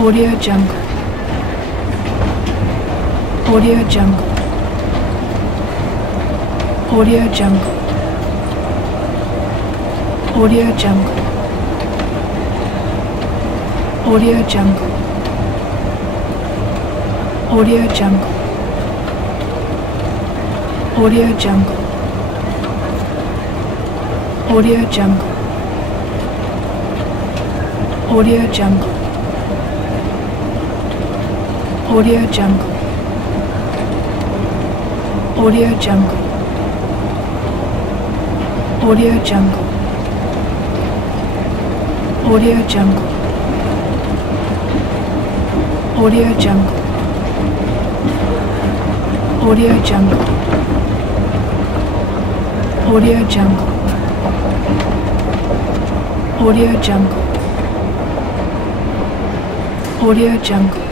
Audio Jungle. Audio Jungle. Audio Jungle. Audio Jungle. Audio Jungle. Audio Jungle. Audio Jungle. Audio Jungle. Audio Jungle. Audio Jungle. Audio Jungle. Audio Jungle. Audio Jungle. Audio Jungle. Audio Jungle. Audio Jungle. Audio Jungle. Audio Jungle.